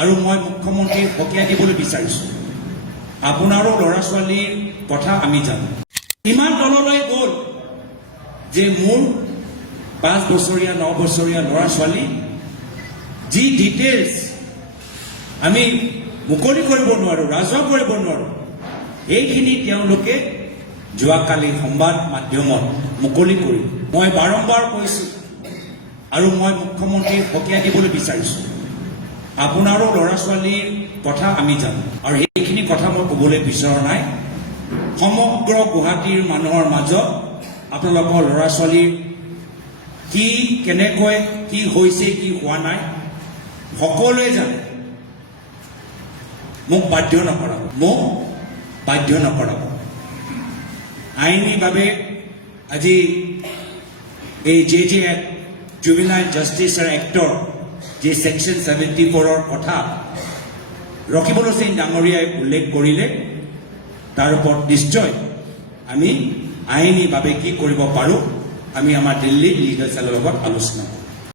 আৰু মই মুখ্যমন্ত্ৰীক সকীয়াই দিবলৈ বিচাৰিছোঁ আপোনাৰো ল'ৰা ছোৱালীৰ কথা আমি জানো ইমান তললৈ গ'ল যে মোৰ 5 বছৰীয়া 9 বছৰীয়া ল'ৰা ছোৱালী যি ডিটেইলছ আমি মুকলি কৰিব নোৱাৰোঁ ৰাজহুৱা কৰিব নোৱাৰোঁ এইখিনি তেওঁলোকে যোৱাকালি সংবাদ মাধ্যমত মুকলি কৰি মই বাৰম্বাৰ কৈছোঁ আৰু মই মুখ্যমন্ত্ৰীক সকীয়াই দিবলৈ বিচাৰিছোঁ আপোনাৰো ল'ৰা ছোৱালীৰ কথা আমি জানো আৰু এইখিনি কথা মই ক'বলৈ বিচৰা নাই সমগ্ৰ গুৱাহাটীৰ মানুহৰ মাজত আপোনালোকৰ ল'ৰা ছোৱালীৰ কি কেনেকৈ কি হৈছে কি হোৱা নাই সকলোৱে জানে মোক বাধ্য নকৰাব আইনীভাৱে আজি এই যে জুভেনাইল জাষ্টিছ এক্টৰ যে সেকশন 74 কথা ৰকিবুল হুছেইন ডাঙৰীয়াই উল্লেখ কৰিলে তাৰ ওপৰত নিশ্চয় আমি আইনীভাৱে কি কৰিব পাৰোঁ আমি আমাৰ দিল্লী লিগেল চেলৰ লগত আলোচনা কৰোঁ